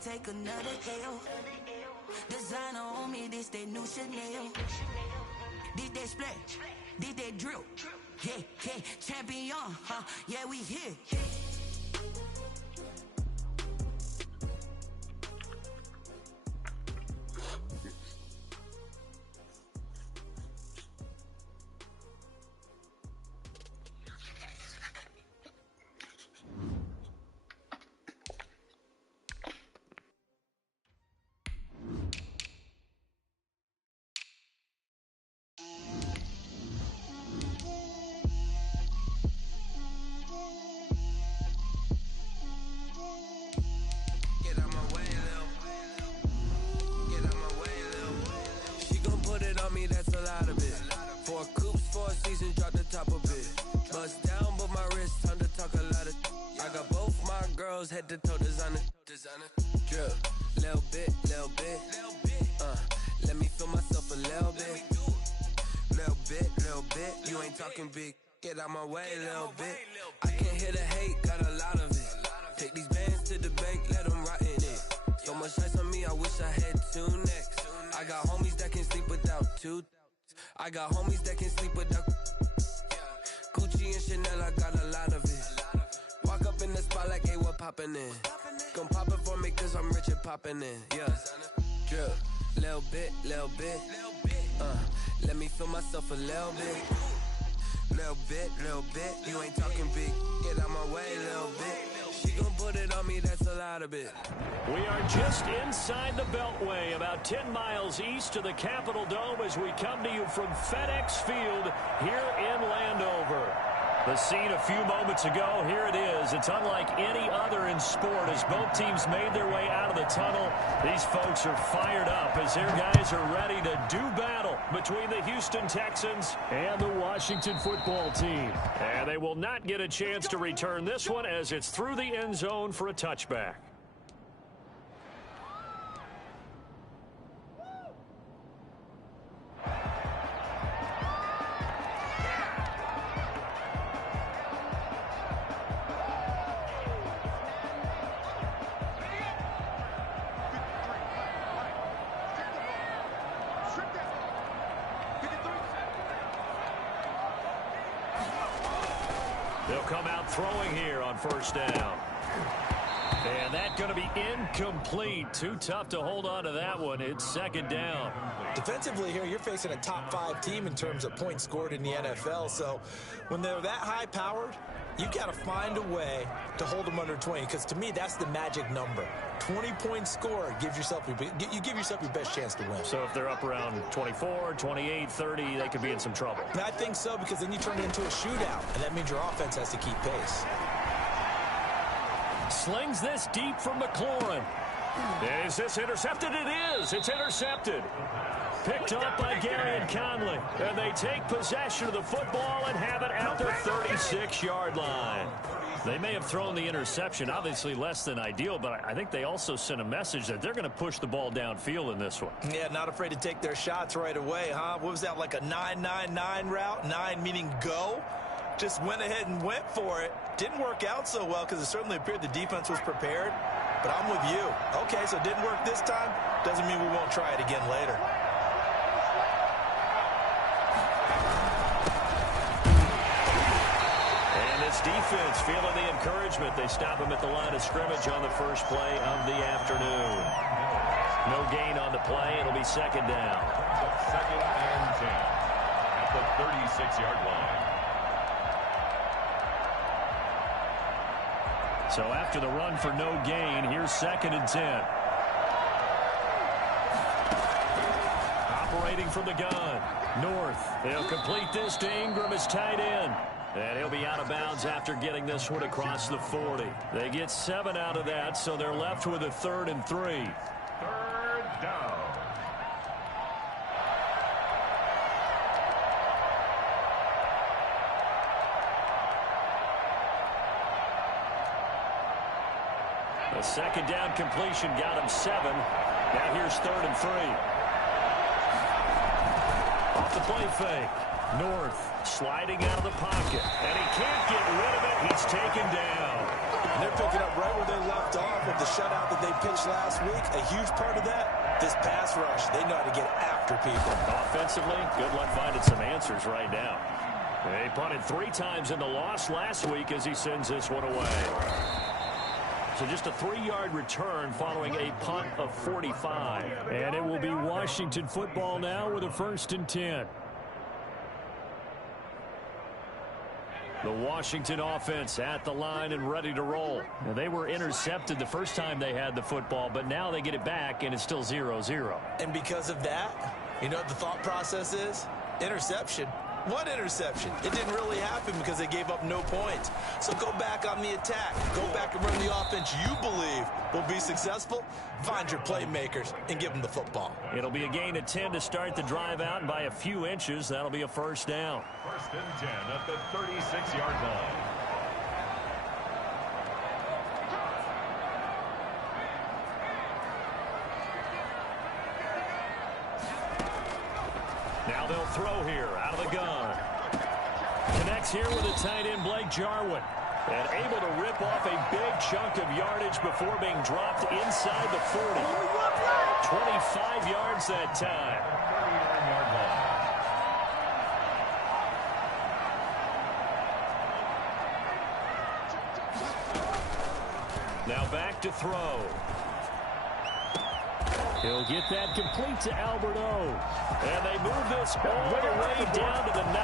can't take another L. Designer on me, this that new Chanel. Did they split? Did they drill? Yeah, yeah, champion, huh? Yeah, we here. Head to toe designer, drip, little bit, let me feel myself a little bit, you ain't talking big, get out my way, little bit, I can't hear the hate, got a lot of it, take these bands to the bank, let them rot in it, so much ice on me, I wish I had two necks, I got homies that can sleep without two, I got homies that can sleep without, Gucci and Chanel, I got a lot of it. Walk up in the spot like, hey, what poppin' in? Gon' pop it for me cause I'm rich and poppin' in, yeah. Drip, little bit, let me feel myself a little bit, you ain't talking big, get out my way, little bit. She gon' put it on me, that's a lot of it. We are just inside the Beltway, about 10 miles east of the Capitol Dome as we come to you from FedEx Field here in Landover. The scene a few moments ago, here it is. It's unlike any other in sport as both teams made their way out of the tunnel. These folks are fired up as their guys are ready to do battle between the Houston Texans and the Washington football team. And they will not get a chance to return this one as it's through the end zone for a touchback. They'll come out throwing here on first down. And that's going to be incomplete. Too tough to hold on to that one. It's second down. Defensively here, you're facing a top-5 team in terms of points scored in the NFL. So when they're that high-powered, you've got to find a way to hold them under 20. Because to me, that's the magic number. 20-point score gives yourself you give yourself your best chance to win. So if they're up around 24, 28, 30, they could be in some trouble. And I think so, because then you turn it into a shootout, and that means your offense has to keep pace. Slings this deep from McLaurin. Is this intercepted? It is. It's intercepted. Picked up by Gary and Conley. And they take possession of the football and have it at their 36-yard line. They may have thrown the interception, obviously less than ideal, but I think they also sent a message that they're going to push the ball downfield in this one. Yeah, not afraid to take their shots right away, huh? What was that, like a 9-9-9 route? 9 meaning go? Just went ahead and went for it. Didn't work out so well because it certainly appeared the defense was prepared. But I'm with you. Okay, so it didn't work this time. Doesn't mean we won't try it again later. And this defense feeling the encouragement. They stop him at the line of scrimmage on the first play of the afternoon. No gain on the play. It'll be second down. Second and 10 at the 36-yard line. So after the run for no gain, here's second and 10. Operating from the gun. North. They'll complete this to Ingram as tight end. And he'll be out of bounds after getting this one across the 40. They get 7 out of that, so they're left with a 3rd and 3. Third down. The second down completion got him 7. Now here's 3rd and 3. Off the play fake. North sliding out of the pocket. And he can't get rid of it. He's taken down. And they're picking up right where they left off with the shutout that they pitched last week. A huge part of that, this pass rush. They know how to get after people. Offensively, good luck finding some answers right now. They punted 3 times in the loss last week as he sends this one away. So just a 3-yard return following a punt of 45. And it will be Washington football now with a 1st and 10. The Washington offense at the line and ready to roll. Now, they were intercepted the first time they had the football, but now they get it back, and it's still 0-0. And because of that, you know what the thought process is? Interception. What interception? It didn't really happen because they gave up no points. So go back on the attack. Go back and run the offense you believe will be successful. Find your playmakers and give them the football. It'll be a gain of 10 to start the drive out, and by a few inches, that'll be a 1st down. 1st and 10 at the 36-yard line. Now they'll throw here out of the gun. Connects here with a tight end, Blake Jarwin. And able to rip off a big chunk of yardage before being dropped inside the 40. 25 yards that time. 39-yard line. Now back to throw. He'll get that complete to Albert O. And they move this all the way down to the 9.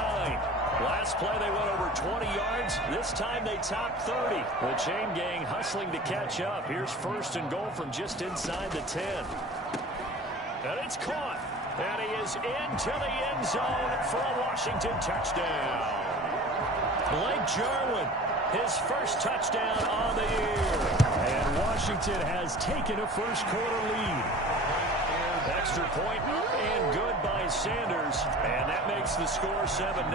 Last play they went over 20 yards. This time they top 30. The chain gang hustling to catch up. Here's 1st and goal from just inside the 10. And it's caught. And he is into the end zone for a Washington touchdown. Blake Jarwin, his first touchdown on the year. And Washington has taken a first-quarter lead. Extra point up and good by Sanders. And that makes the score 7-0.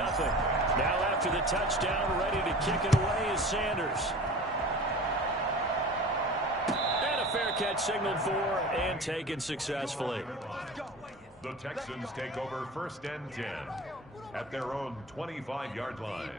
Now after the touchdown, ready to kick it away is Sanders. And a fair catch signaled for and taken successfully. The Texans take over 1st and 10 at their own 25-yard line.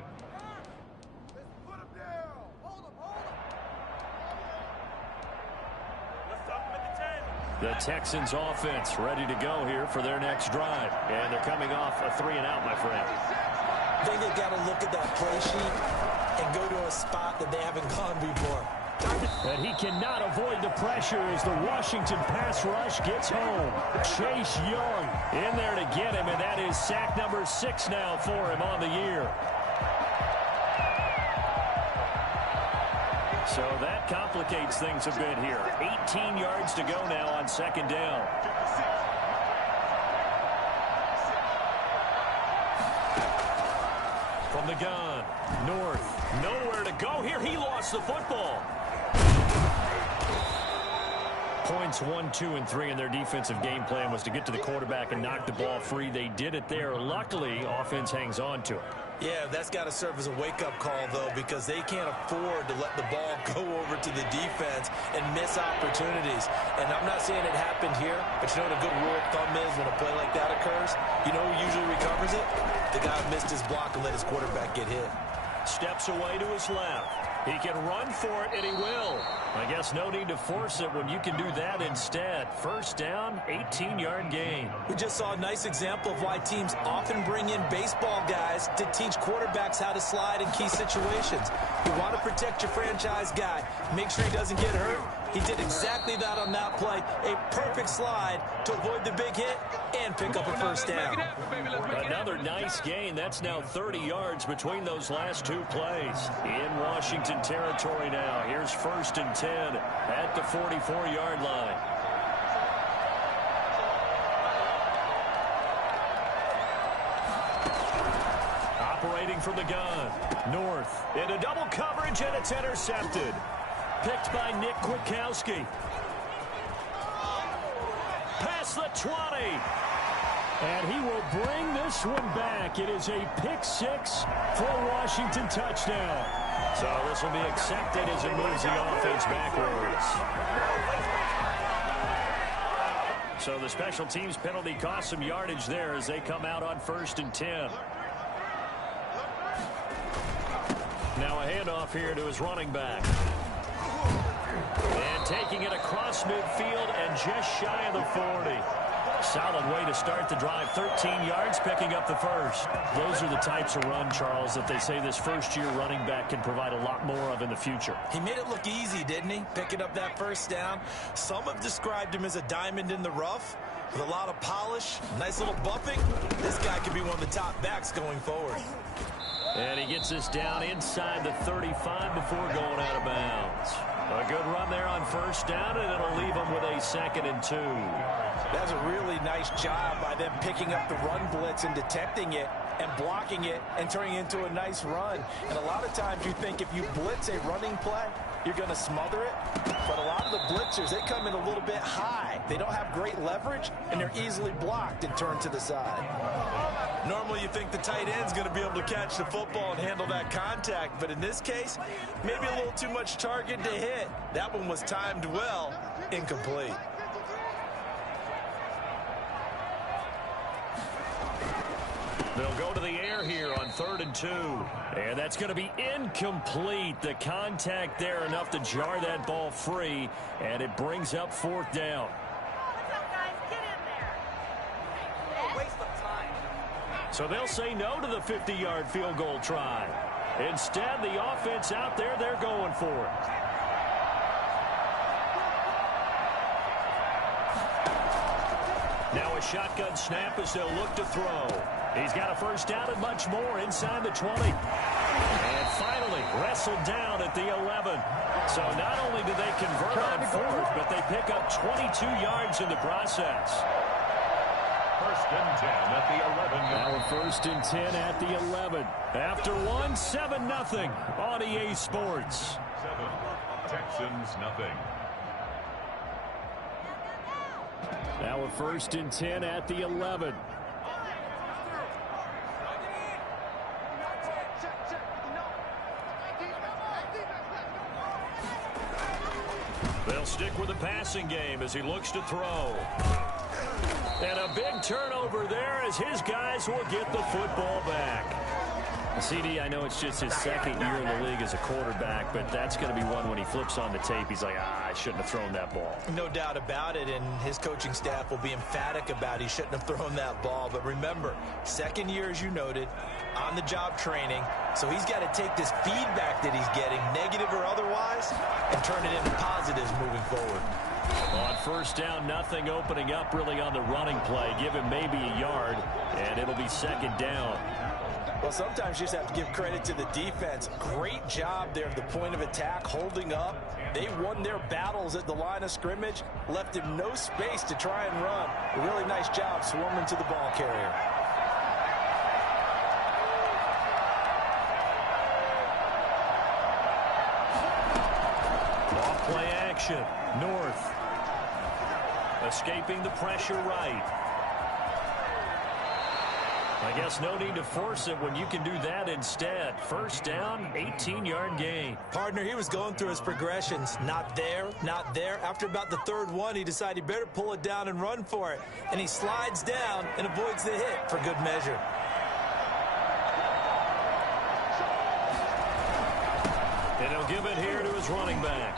The Texans offense ready to go here for their next drive. And they're coming off a 3-and-out, my friend. I think they've got to look at that play sheet and go to a spot that they haven't gone before. And he cannot avoid the pressure as the Washington pass rush gets home. Chase Young in there to get him, and that is sack number 6 now for him on the year. So that complicates things a bit here. 18 yards to go now on 2nd down. From the gun, North, nowhere to go here. He lost the football. Points 1, 2, and 3 in their defensive game plan was to get to the quarterback and knock the ball free. They did it there. Luckily, offense hangs on to it. Yeah, that's got to serve as a wake-up call, though, because they can't afford to let the ball go over to the defense and miss opportunities. And I'm not saying it happened here, but you know what a good rule of thumb is when a play like that occurs? You know who usually recovers it? The guy who missed his block and let his quarterback get hit. Steps away to his left. He can run for it, and he will. I guess no need to force it when you can do that instead. 1st down, 18-yard gain. We just saw a nice example of why teams often bring in baseball guys to teach quarterbacks how to slide in key situations. You want to protect your franchise guy. Make sure he doesn't get hurt. He did exactly that on that play. A perfect slide to avoid the big hit and pick up a 1st down. Another nice gain. That's now 30 yards between those last 2 plays. In Washington territory now. Here's 1st and 10 at the 44-yard line. Operating from the gun. North into double coverage, and it's intercepted. Picked by Nick Kwiatkowski. Past the 20. And he will bring this one back. It is a pick-6 for a Washington touchdown. So this will be accepted as it moves the offense backwards. So the special teams penalty cost some yardage there as they come out on 1st and 10. Now a handoff here to his running back. And taking it across midfield and just shy of the 40. Solid way to start the drive. 13 yards, picking up the first. Those are the types of run, Charles, that they say this first-year running back can provide a lot more of in the future. He made it look easy, didn't he? Picking up that first down. Some have described him as a diamond in the rough with a lot of polish, nice little buffing. This guy could be one of the top backs going forward. And he gets us down inside the 35 before going out of bounds. A good run there on first down, and it'll leave him with a 2nd and 2. That's a really nice job by them picking up the run blitz and detecting it and blocking it and turning it into a nice run. And a lot of times you think if you blitz a running play, you're going to smother it. But a lot of the blitzers, they come in a little bit high. They don't have great leverage, and they're easily blocked and turned to the side. Normally you think the tight end's going to be able to catch the football and handle that contact. But in this case, maybe a little too much target to hit. That one was timed well, incomplete. They'll go to the air here on 3rd and 2. And that's going to be incomplete. The contact there enough to jar that ball free. And it brings up 4th down. So they'll say no to the 50-yard field goal try. Instead, the offense out there, they're going for it. Now a shotgun snap as they'll look to throw. He's got a first down and much more inside the 20. And finally wrestled down at the 11. So not only do they convert on 4th, but they pick up 22 yards in the process. 1st and 10 at the 11. Now 1st and 10 at the 11. After 7-0 on EA Sports. 7, Texans nothing. Now 1st and 10 at the 11. They'll stick with the passing game as he looks to throw. And a big turnover there as his guys will get the football back. CD, I know it's just his 2nd year in the league as a quarterback, but that's going to be one when he flips on the tape. He's like, I shouldn't have thrown that ball. No doubt about it, and his coaching staff will be emphatic about he shouldn't have thrown that ball. But remember, 2nd year, as you noted, on-the-job training. So he's got to take this feedback that he's getting, negative or otherwise, and turn it into positives moving forward. On first down, nothing opening up really on the running play. Give him maybe a yard, and it'll be 2nd down. Well, sometimes you just have to give credit to the defense. Great job there at the point of attack, holding up. They won their battles at the line of scrimmage, left him no space to try and run. A really nice job swarming to the ball carrier. Off play action. North. Escaping the pressure right. I guess no need to force it when you can do that instead. First down, 18-yard gain. Partner, he was going through his progressions. Not there, not there. After about the 3rd one, he decided he better pull it down and run for it. And he slides down and avoids the hit for good measure. And he'll give it here to his running back.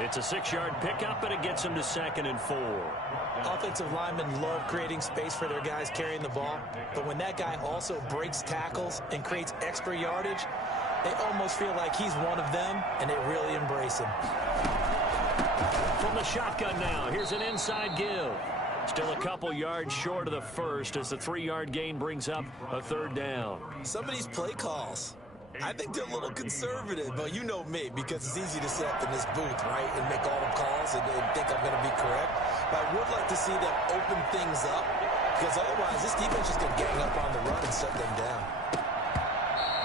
It's a 6-yard pickup, and it gets him to 2nd and 4. Offensive linemen love creating space for their guys carrying the ball, but when that guy also breaks tackles and creates extra yardage, they almost feel like he's one of them, and they really embrace him. From the shotgun now, here's an inside give. Still a couple yards short of the first as the 3-yard gain brings up a 3rd down. Some of these play calls, I think they're a little conservative, but you know me, because it's easy to sit up in this booth, right, and make all the calls and think I'm going to be correct. But I would like to see them open things up, because otherwise this defense is going to gang up on the run and shut them down.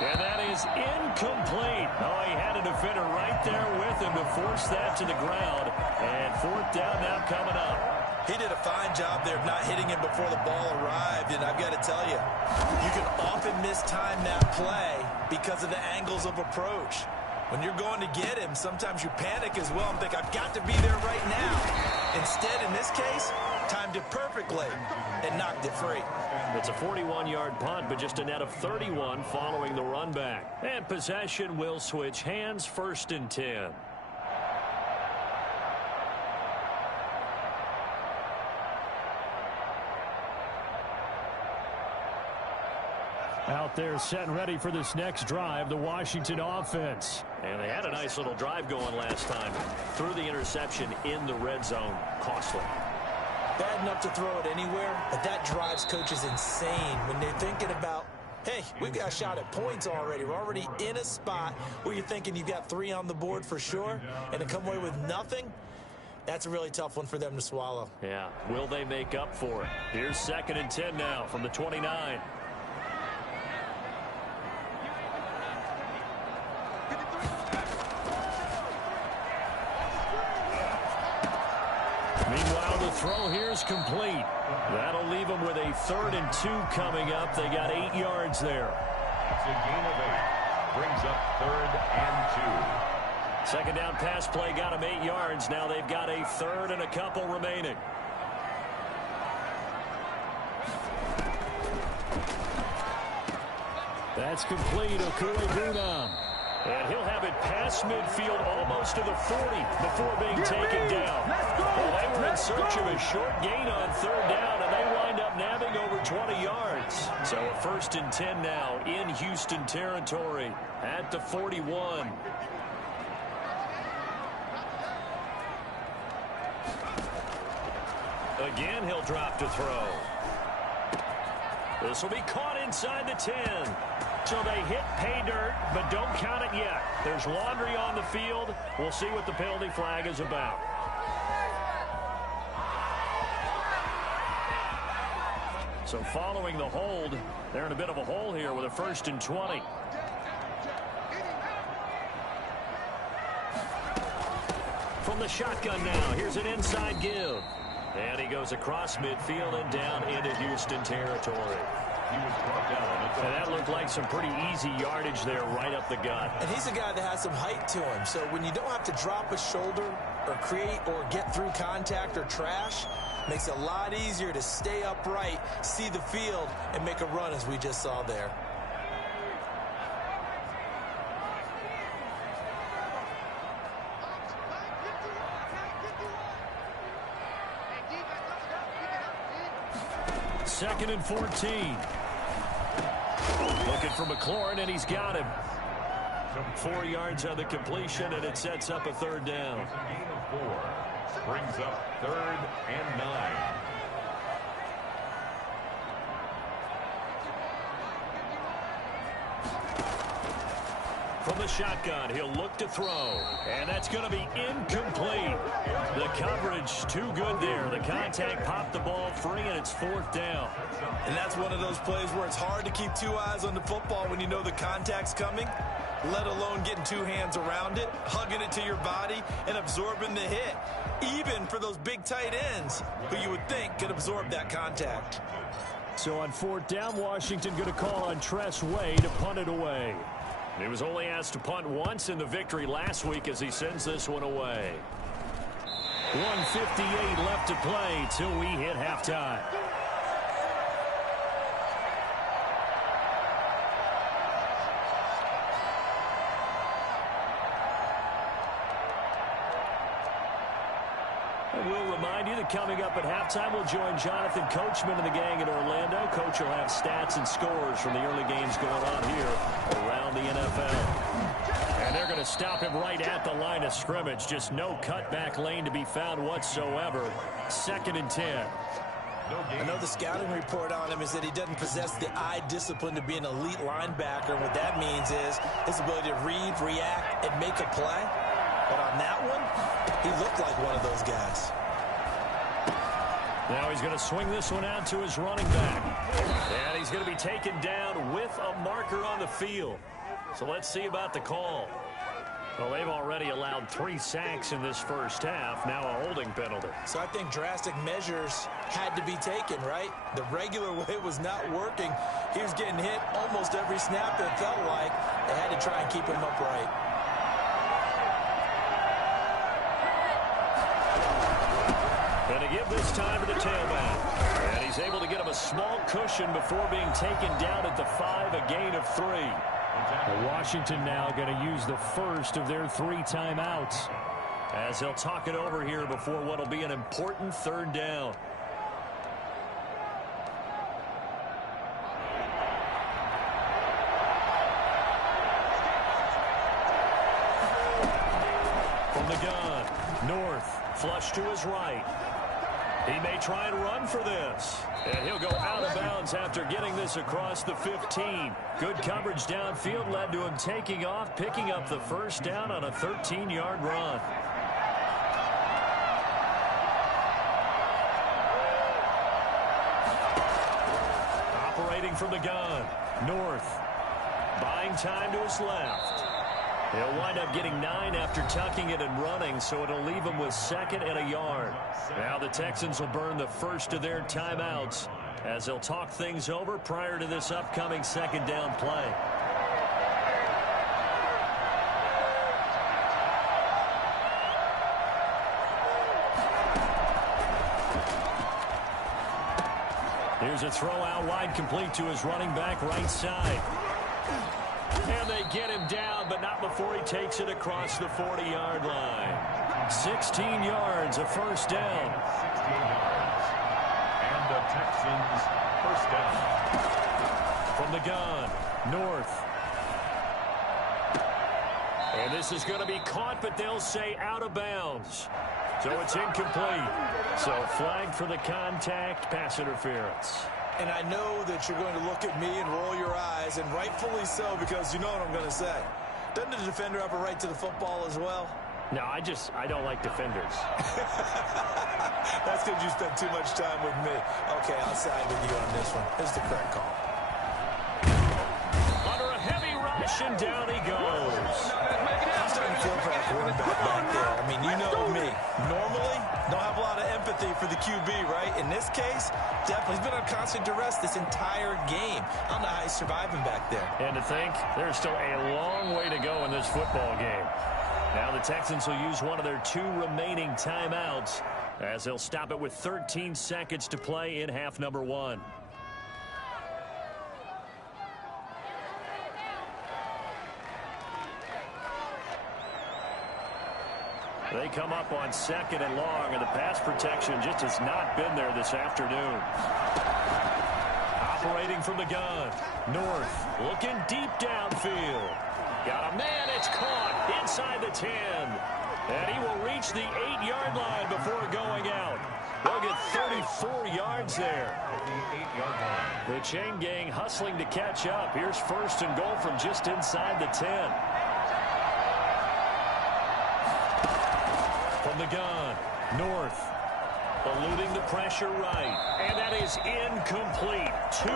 And that is incomplete. Oh, he had a defender right there with him to force that to the ground. And 4th down now coming up. He did a fine job there of not hitting him before the ball arrived, and I've got to tell you, you can often mistime that play because of the angles of approach. When you're going to get him, sometimes you panic as well and think, I've got to be there right now. Instead, in this case, timed it perfectly and knocked it free. It's a 41-yard punt, but just a net of 31 following the run back. And possession will switch hands, 1st and 10. Out there set and ready for this next drive, the Washington offense. And they had a nice little drive going last time. Threw the interception in the red zone. Costly. Bad enough to throw it anywhere, but that drives coaches insane when they're thinking about, hey, we've got a shot at points already. We're already in a spot where you're thinking you've got 3 on the board for sure, and to come away with nothing, that's a really tough one for them to swallow. Yeah, will they make up for it? Here's 2nd and 10 now from the 29. Meanwhile, the throw here is complete. That'll leave them with a 3rd and 2 coming up. They got 8 yards there. It's a gain of 8. Brings up 3rd and 2. Second down pass play got them 8 yards. Now they've got a 3rd and a couple remaining. That's complete. Okui-Bunam. And he'll have it past midfield almost to the 40 before being taken down. Well, they were in search of a short gain on 3rd down, and they wind up nabbing over 20 yards. So a 1st and 10 now in Houston territory at the 41. Again, he'll drop to throw. This will be caught inside the 10. So they hit pay dirt, but don't count it yet. There's laundry on the field. We'll see what the penalty flag is about. So following the hold, they're in a bit of a hole here with a 1st and 20. From the shotgun now, here's an inside give. And he goes across midfield and down into Houston territory. And that looked like some pretty easy yardage there right up the gut. And he's a guy that has some height to him. So when you don't have to drop a shoulder or create or get through contact or trash, makes it a lot easier to stay upright, see the field, and make a run as we just saw there. Second and 14. Looking for McLaurin, and he's got him. 4 yards on the completion, and it sets up a 3rd down. It's a gain of 4. Brings up 3rd and 9. From the shotgun, he'll look to throw. And that's going to be incomplete. The coverage too good there. The contact popped the ball free, and it's 4th down. And that's one of those plays where it's hard to keep 2 eyes on the football when you know the contact's coming, let alone getting 2 hands around it, hugging it to your body, and absorbing the hit. Even for those big tight ends who you would think could absorb that contact. So on 4th down, Washington going to call on Tress Way to punt it away. He was only asked to punt once in the victory last week as he sends this one away. 1:58 left to play till we hit halftime. We'll remind you that coming up at halftime, we'll join Jonathan Coachman and the gang in Orlando. Coach will have stats and scores from the early games going on here around the NFL. And they're going to stop him right at the line of scrimmage. Just no cutback lane to be found whatsoever. 2nd and 10. I know the scouting report on him is that he doesn't possess the eye discipline to be an elite linebacker. And what that means is his ability to read, react, and make a play. But on that one, he looked like one of those guys. Now he's going to swing this one out to his running back. And he's going to be taken down with a marker on the field. So let's see about the call. Well, they've already allowed 3 sacks in this first half. Now a holding penalty. So I think drastic measures had to be taken, right? The regular way was not working. He was getting hit almost every snap, it felt like. They had to try and keep him upright. And to give this time to the tailback. And he's able to get him a small cushion before being taken down at the 5, a gain of 3. Washington now going to use the first of their 3 timeouts, as they'll talk it over here before what will be an important 3rd down. – 2 Flush to his right. He may try and run for this. And he'll go out of bounds after getting this across the 15. Good coverage downfield led to him taking off, picking up the first down on a 13-yard run. Operating from the gun, North. Buying time to his left. He'll wind up getting 9 after tucking it and running, so it'll leave him with 2nd and a yard. Now the Texans will burn the first of their timeouts as they'll talk things over prior to this upcoming 2nd down play. Here's a throw out wide, complete to his running back right side. And they get him down, but not before he takes it across the 40-yard line. 16 yards, a first down. 16 yards. And the Texans first down. From the gun, North. And this is going to be caught, but they'll say out of bounds. So it's incomplete. So flag for the contact, pass interference. And I know that you're going to look at me and roll your eyes, and rightfully so, because you know what I'm going to say. Doesn't the defender have a right to the football as well? No, I don't like defenders. That's because you spent too much time with me. Okay, I'll side with you on this one. It's the correct call. Under a heavy rush, and down he goes. I'm starting to feel for that quarterback back there. I mean, you know me. Normally, don't have a lot of empathy for the QB, right? In this case, definitely. He's been on constant duress this entire game. I don't know how he's surviving back there. And to think, there's still a long way to go in this football game. Now the Texans will use one of their 2 remaining timeouts as they'll stop it with 13 seconds to play in half number 1. They come up on 2nd and long, and the pass protection just has not been there this afternoon. Operating from the gun, North looking deep downfield. Got a man, it's caught inside the 10. And he will reach the 8-yard line before going out. They'll get 34 yards there. The chain gang hustling to catch up. Here's 1st and goal from just inside the 10. From the gun, North, eluding the pressure right, and that is incomplete. 2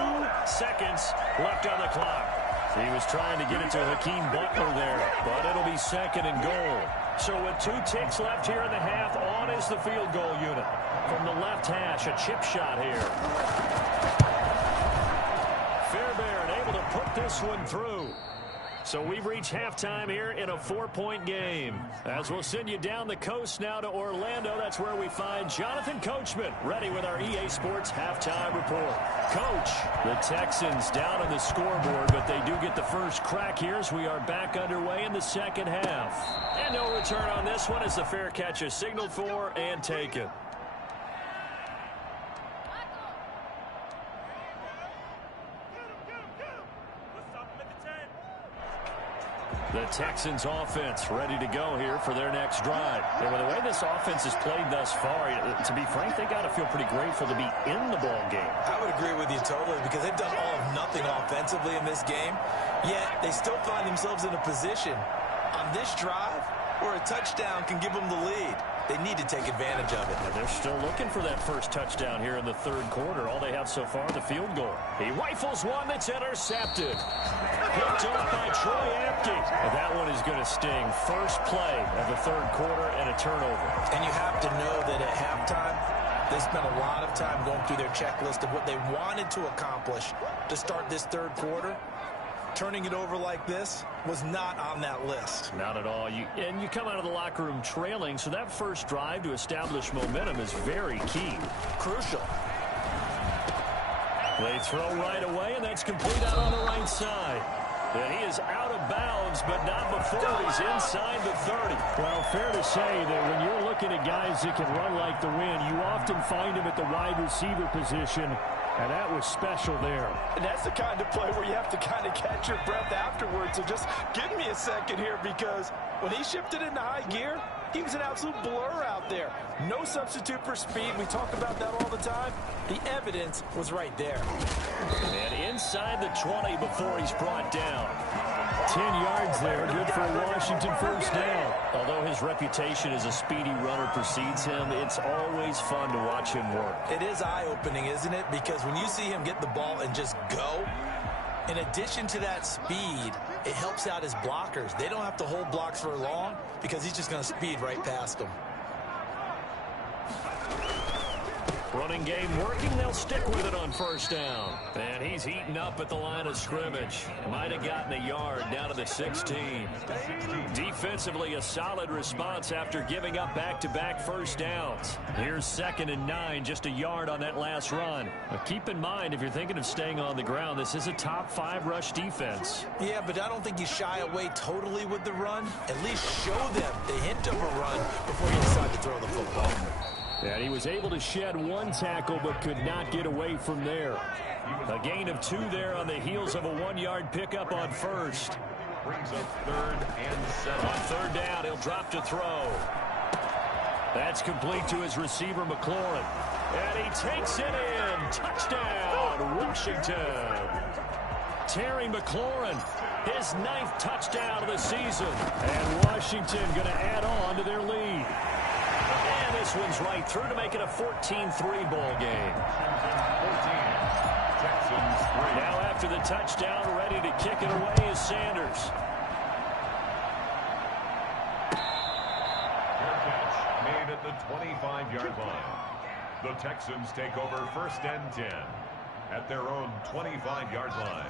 seconds left on the clock. He was trying to get it to Hakeem Butler there, but it'll be 2nd and goal. So with 2 ticks left here in the half, on is the field goal unit. From the left hash, a chip shot here. Fairbairn able to put this one through. So we've reached halftime here in a 4-point game. As we'll send you down the coast now to Orlando, that's where we find Jonathan Coachman ready with our EA Sports halftime report. Coach, the Texans down on the scoreboard, but they do get the first crack here as we are back underway in the 2nd half. And no return on this one as the fair catch is signaled for and taken. The Texans offense ready to go here for their next drive. And with the way this offense has played thus far, to be frank, they got to feel pretty grateful to be in the ball game. I would agree with you totally because they've done all of nothing offensively in this game, yet they still find themselves in a position on this drive where a touchdown can give them the lead. They need to take advantage of it. And they're still looking for that first touchdown here in the 3rd quarter. All they have so far, the field goal. He rifles one that's intercepted. Picked off by Troy Apke. And that one is going to sting. First play of the 3rd quarter and a turnover. And you have to know that at halftime, they spent a lot of time going through their checklist of what they wanted to accomplish to start this 3rd quarter. Turning it over like this was not on that list. Not at all. You come out of the locker room trailing, so that first drive to establish momentum is very key. Crucial. They throw right away, and that's complete out on the right side. And he is out of bounds, but not before he's inside the 30. Well, fair to say that when you're looking at guys that can run like the wind, you often find them at the wide receiver position. And that was special there. And that's the kind of play where you have to kind of catch your breath afterwards. So just give me a second here because when he shifted into high gear, He was an absolute blur out there. No substitute for speed. We talk about that all the time. The evidence was right there. And inside the 20 before he's brought down. 10 yards there, good for a Washington first down. Although his reputation as a speedy runner precedes him, it's always fun to watch him work. It is eye-opening, isn't it? Because when you see him get the ball and just go, in addition to that speed, it helps out his blockers. They don't have to hold blocks for long because he's just going to speed right past them. Running game working. They'll stick with it on first down. And he's heating up at the line of scrimmage. Might have gotten a yard down to the 16. Defensively, a solid response after giving up back-to-back first downs. Here's 2nd and 9, just a yard on that last run. But keep in mind, if you're thinking of staying on the ground, this is a top 5 rush defense. Yeah, but I don't think you shy away totally with the run. At least show them the hint of a run before you decide to throw the football. And he was able to shed 1 tackle but could not get away from there. A gain of 2 there on the heels of a 1-yard pickup on first. Brings up 3rd and 7. On 3rd down, he'll drop to throw. That's complete to his receiver, McLaurin. And he takes it in. Touchdown, Washington. Terry McLaurin, his 9th touchdown of the season. And Washington going to add on to their lead. And this one's right through to make it a 14-3 ball game. 14. Texans 3. Now after the touchdown, ready to kick it away is Sanders. Fair catch made at the 25-yard line. The Texans take over 1st and 10 at their own 25-yard line.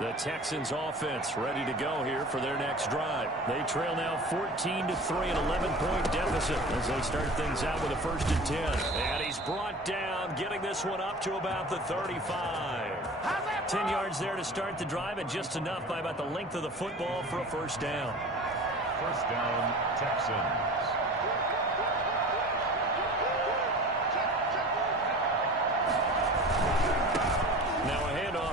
The Texans offense ready to go here for their next drive. They trail now 14-3, an 11-point deficit as they start things out with a 1st and 10. And he's brought down, getting this one up to about the 35. 10 yards there to start the drive, and just enough by about the length of the football for a 1st down. 1st down, Texans.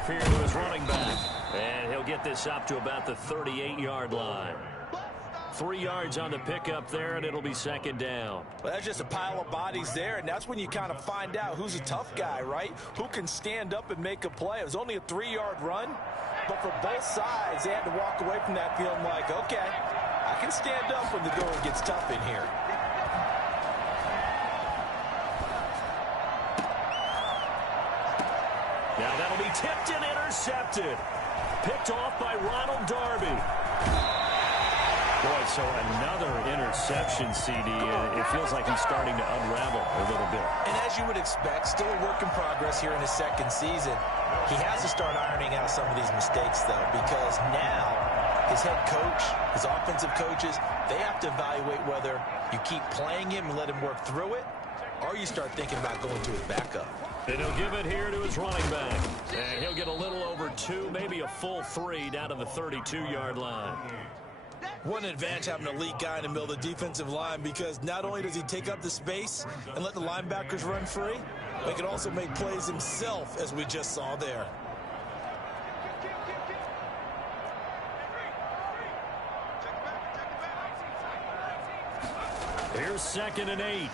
Here to his running back. And he'll get this up to about the 38-yard line. 3 yards on the pickup there, and it'll be 2nd down. Well, that's just a pile of bodies there, and that's when you kind of find out who's a tough guy, right? Who can stand up and make a play. It was only a 3-yard run, but for both sides, they had to walk away from that feeling like, okay, I can stand up when the going gets tough in here. Now that'll be tipped and intercepted. Picked off by Ronald Darby. Boy, so another interception, CD. It feels like he's starting to unravel a little bit. And as you would expect, still a work in progress here in his 2nd season. He has to start ironing out some of these mistakes, though, because now his head coach, his offensive coaches, they have to evaluate whether you keep playing him and let him work through it, or you start thinking about going to his backup. And he'll give it here to his running back. And he'll get a little over 2, maybe a full 3 down to the 32-yard line. One advantage having an elite guy in the middle of the defensive line, because not only does he take up the space and let the linebackers run free, but he can also make plays himself, as we just saw there. Here's 2nd and 8.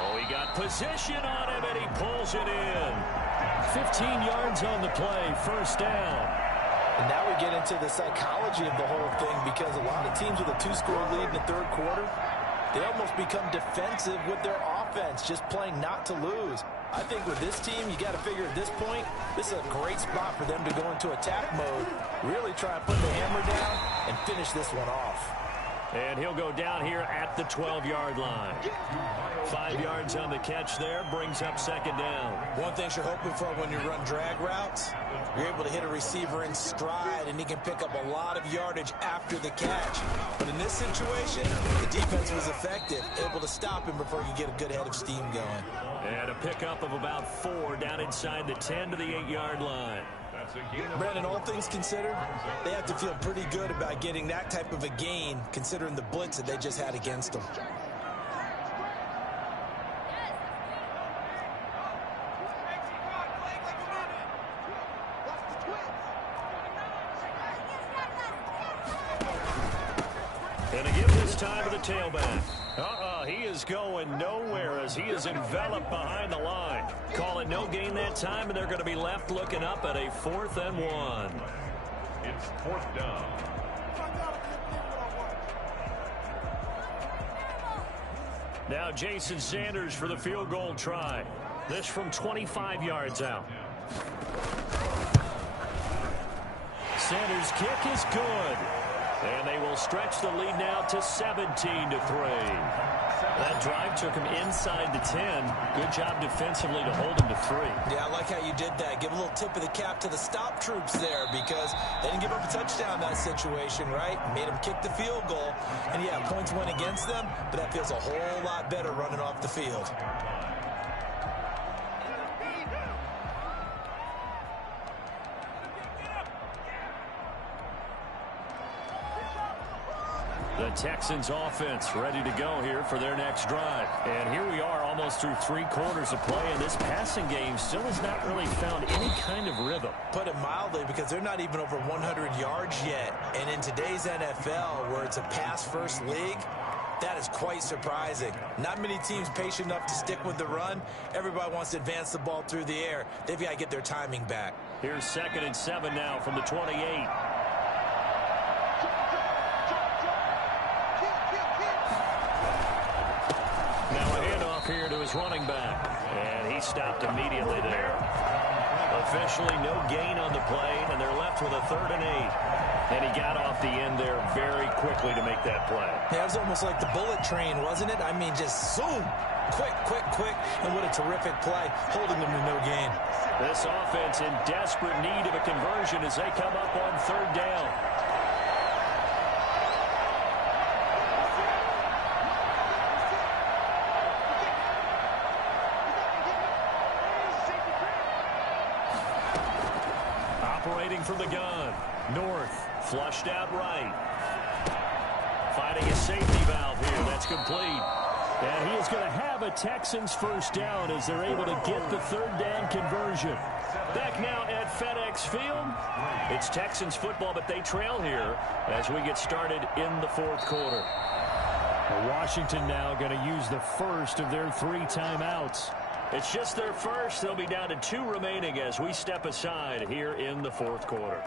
Oh, he got position on him, and he pulls it in. 15 yards on the play, 1st down. And now we get into the psychology of the whole thing, because a lot of teams with a 2-score lead in the 3rd quarter, they almost become defensive with their offense, just playing not to lose. I think with this team, you got to figure at this point, this is a great spot for them to go into attack mode, really try and put the hammer down and finish this one off. And he'll go down here at the 12-yard line. 5 yards on the catch there, brings up 2nd down. One thing you're hoping for when you run drag routes, you're able to hit a receiver in stride, and he can pick up a lot of yardage after the catch. But in this situation, the defense was effective, able to stop him before he could get a good head of steam going. And a pickup of about 4 down inside the 10 to the 8-yard line. Brandon, all things considered, they have to feel pretty good about getting that type of a gain, considering the blitz that they just had against them. time to the tailback. He is going nowhere as he is enveloped behind the line. Call it no gain that time, and they're going to be left looking up at a 4th and 1. It's 4th down. Now Jason Sanders for the field goal try. This from 25 yards out. Sanders' kick is good. And they will stretch the lead now to 17-3. That drive took him inside the 10. Good job defensively to hold him to 3. Yeah, I like how you did that. Give a little tip of the cap to the stop troops there because they didn't give up a touchdown in that situation, right? Made them kick the field goal. And, yeah, points went against them, but that feels a whole lot better running off the field. The Texans offense ready to go here for their next drive. And here we are almost through 3 quarters of play, and this passing game still has not really found any kind of rhythm. Put it mildly, because they're not even over 100 yards yet. And in today's NFL, where it's a pass-first league, that is quite surprising. Not many teams patient enough to stick with the run. Everybody wants to advance the ball through the air. They've got to get their timing back. Here's 2nd and 7 now from the 28. Here to his running back, and he stopped immediately there. Officially no gain on the play, and they're left with a 3rd and 8. And he got off the end there very quickly to make that play. Yeah, it was almost like the bullet train, wasn't it? I mean, just zoom, quick, and what a terrific play, holding them to no gain. This offense in desperate need of a conversion as they come up on 3rd down. From the gun. North, flushed out right. Finding a safety valve here. That's complete. And he is going to have a Texans 1st down as they're able to get the 3rd down conversion. Back now at FedEx Field. It's Texans football, but they trail here as we get started in the 4th quarter. Washington now going to use the first of their 3 timeouts. It's just their first. They'll be down to 2 remaining as we step aside here in the 4th quarter.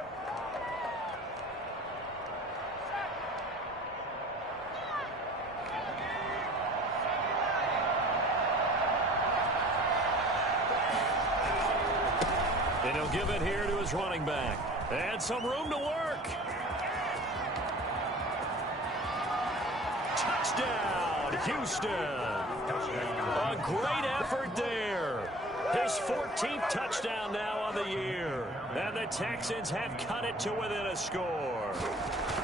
And he'll give it here to his running back. And some room to work. Touchdown, Houston. A great effort there. His 14th touchdown now on the year. And the Texans have cut it to within a score.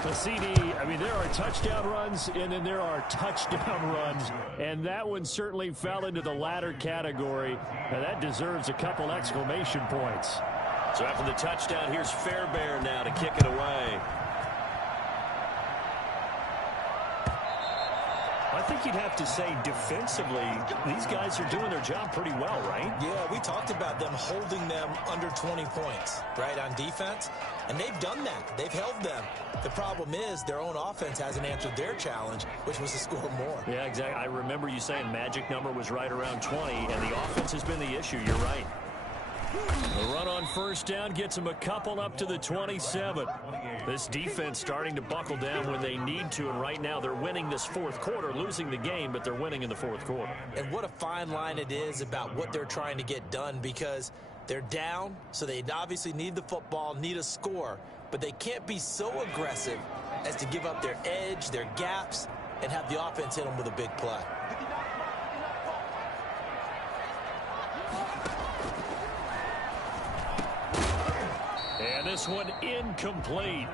The CD, I mean, there are touchdown runs, and then there are touchdown runs. And that one certainly fell into the latter category. And that deserves a couple exclamation points. So after the touchdown, here's Fairbairn now to kick it away. I think you'd have to say defensively, these guys are doing their job pretty well, right? Yeah, we talked about them holding them under 20 points, right, on defense. And they've done that. They've held them. The problem is their own offense hasn't answered their challenge, which was to score more. Yeah, exactly. I remember you saying magic number was right around 20, and the offense has been the issue. You're right. The run on 1st down gets them a couple up to the 27. This defense starting to buckle down when they need to, and right now they're winning this 4th quarter, losing the game, but they're winning in the 4th quarter. And what a fine line it is about what they're trying to get done, because they're down, so they obviously need the football, need a score, but they can't be so aggressive as to give up their edge, their gaps, and have the offense hit them with a big play. And this one incomplete.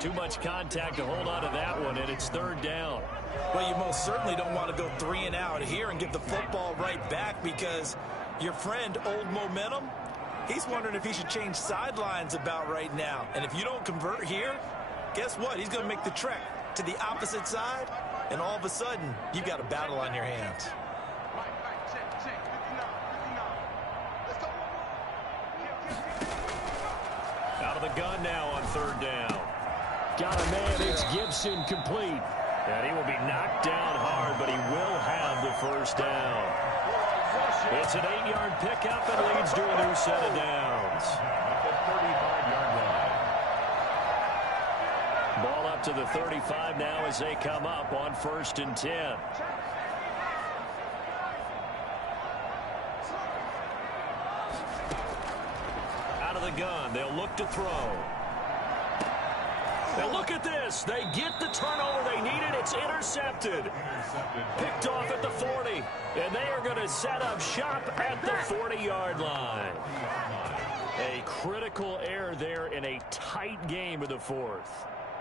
Too much contact to hold on to that one, and it's 3rd down. Well, you most certainly don't want to go 3 and out here and give the football right back, because your friend, Old Momentum, he's wondering if he should change sidelines about right now. And if you don't convert here, guess what? He's going to make the trek to the opposite side, and all of a sudden, you've got a battle on your hands. Out of the gun now on 3rd down. Got a man. It's Gibson complete. And he will be knocked down hard, but he will have the first down. It's an 8-yard pickup and leads to a new set of downs. At the 35-yard line. Ball up to the 35 now as they come up on 1st and 10. Out of the gun, they'll look to throw. Now look at this. They get the turnover they needed. It's intercepted. Picked off at the 40. And they are going to set up shop at the 40-yard line. A critical error there in a tight game of the 4th.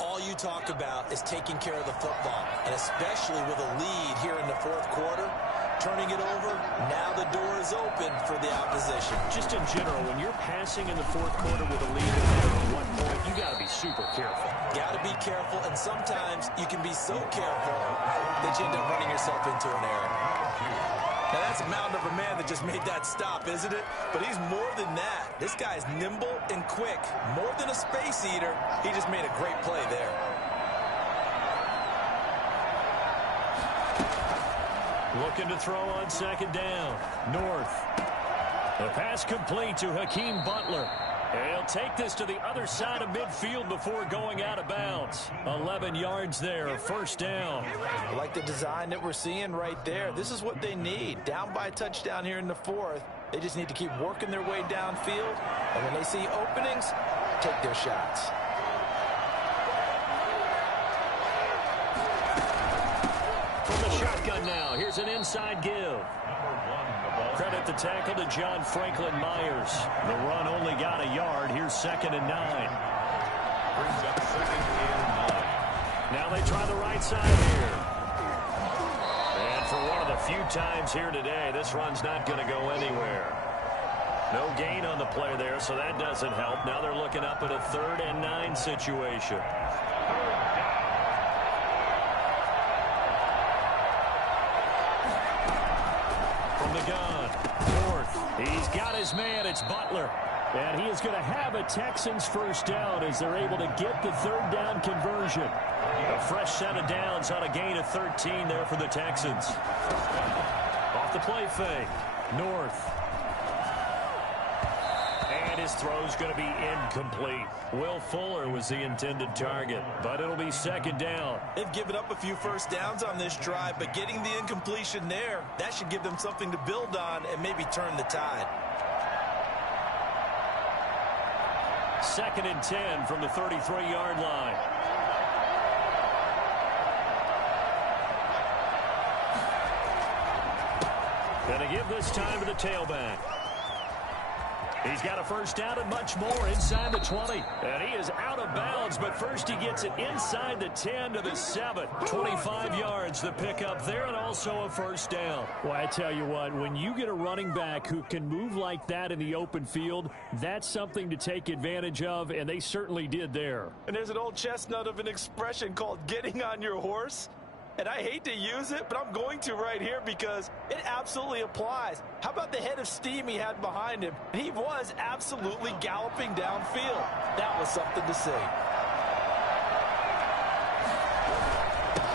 All you talk about is taking care of the football, and especially with a lead here in the 4th quarter. Turning it over, now the door is open for the opposition. Just in general, when you're passing in the 4th quarter with a lead at 1 point, you got to be super careful. Got to be careful, and sometimes you can be so careful that you end up running yourself into an error. Now that's a mountain of a man that just made that stop, isn't it? But he's more than that. This guy's nimble and quick. More than a space eater, he just made a great play there. Looking to throw on 2nd down. North. The pass complete to Hakeem Butler. He'll take this to the other side of midfield before going out of bounds. 11 yards there, 1st down. I like the design that we're seeing right there. This is what they need. Down by a touchdown here in the 4th. They just need to keep working their way downfield. And when they see openings, take their shots. From the shotgun now, here's an inside give. Credit the tackle to John Franklin Myers. The run only got a yard. Here's 2nd and 9. Brings up 2nd and 9. Now they try the right side here. And for one of the few times here today, this run's not going to go anywhere. No gain on the play there, so that doesn't help. Now they're looking up at a 3rd and 9 situation. Gun. North. He's got his man. It's Butler. And he is going to have a Texans first down as they're able to get the 3rd down conversion. A fresh set of downs on a gain of 13 there for the Texans. Off the play fake. North. And his throw's going to be incomplete. Will Fuller was the intended target, but it'll be 2nd down. They've given up a few first downs on this drive, but getting the incompletion there, that should give them something to build on and maybe turn the tide. 2nd and 10 from the 33-yard line. Gonna give this time to the tailback. He's got a first down and much more inside the 20. And he is out of bounds, but first he gets it inside the 10 to the 7. 25 yards, the pickup there, and also a first down. Well, I tell you what, when you get a running back who can move like that in the open field, that's something to take advantage of, and they certainly did there. And there's an old chestnut of an expression called getting on your horse. And I hate to use it, but I'm going to right here because it absolutely applies. How about the head of steam he had behind him? He was absolutely galloping downfield. That was something to see.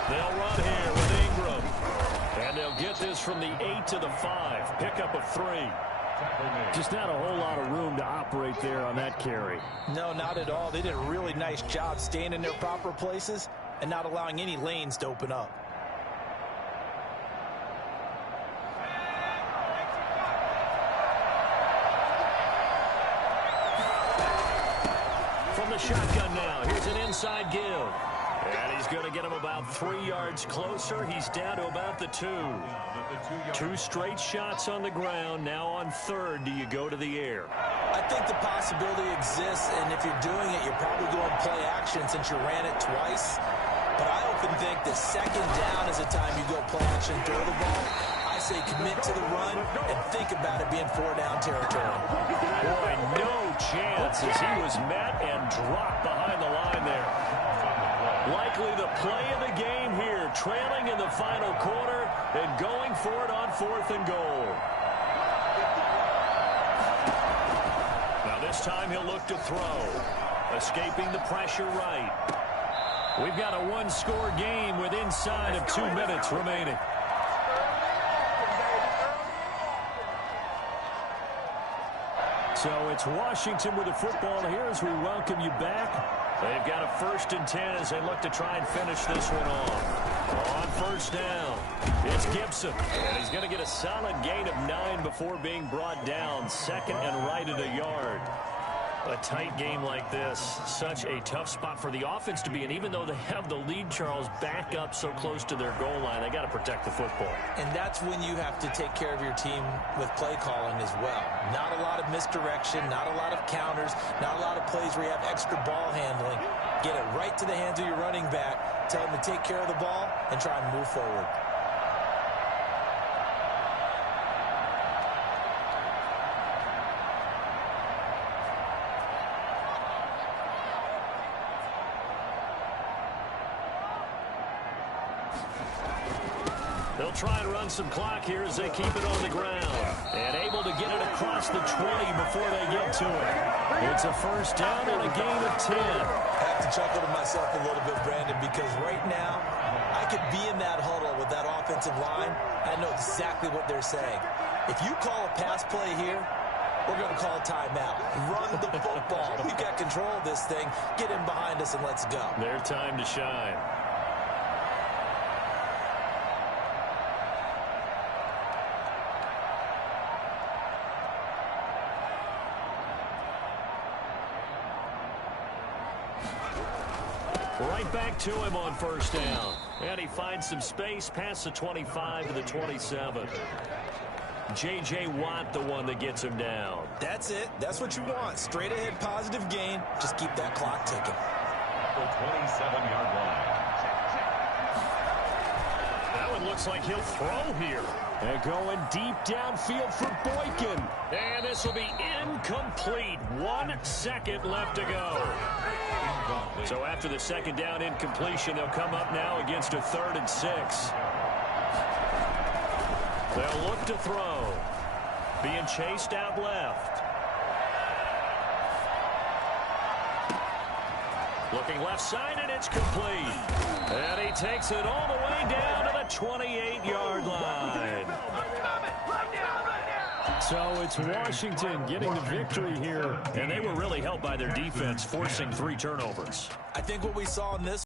They'll run here with Ingram. And they'll get this from the 8 to the 5. Pickup of 3. Just not a whole lot of room to operate there on that carry. No, not at all. They did a really nice job staying in their proper places and not allowing any lanes to open up. From the shotgun now, here's an inside give. And he's going to get him about 3 yards closer. He's down to about the 2. 2 straight shots on the ground. Now on 3rd, do you go to the air? I think the possibility exists, and if you're doing it, you're probably going play action since you ran it twice. But I often think that 2nd down is the time you go play action, throw the ball. I say commit to the run and think about it being 4-down territory. Boy, no chance as he was met and dropped behind the line there. Likely the play of the game here, trailing in the final quarter and going for it on 4th and goal. Now this time he'll look to throw. Escaping the pressure right. We've got a one-score game with inside of 2 minutes remaining. So it's Washington with the football here as we welcome you back. They've got a 1st and 10 as they look to try and finish this one off. On first down, it's Gibson. And he's going to get a solid gain of 9 before being brought down. 2nd and right at a yard. A tight game like this, such a tough spot for the offense to be in. Even though they have the lead, Charles, back up so close to their goal line, they got to protect the football. And that's when you have to take care of your team with play calling as well. Not a lot of misdirection, not a lot of counters, not a lot of plays where you have extra ball handling. Get it right to the hands of your running back, tell him to take care of the ball, and try and move forward. They'll try and run some clock here as they keep it on the ground. And able to get it across the 20 before they get to it. It's a first down and a gain of 10. I have to chuckle to myself a little bit, Brandon, because right now I could be in that huddle with that offensive line. I know exactly what they're saying. If you call a pass play here, we're going to call a timeout. Run the football. We've got control of this thing. Get in behind us and let's go. Their time to shine. Right back to him on first down. And he finds some space past the 25 to the 27. J.J. Watt, the one that gets him down. That's it. That's what you want. Straight ahead positive gain. Just keep that clock ticking. The 27-yard line. That one looks like he'll throw here. And going deep downfield for Boykin. And this will be incomplete. 1 second left to go. So after the second down incompletion, they'll come up now against a 3rd and 6. They'll look to throw. Being chased out left. Looking left side, and it's complete. And he takes it all the way down to the 28-yard line. So it's Washington getting the victory here. And they were really helped by their defense, forcing 3 turnovers. I think what we saw in this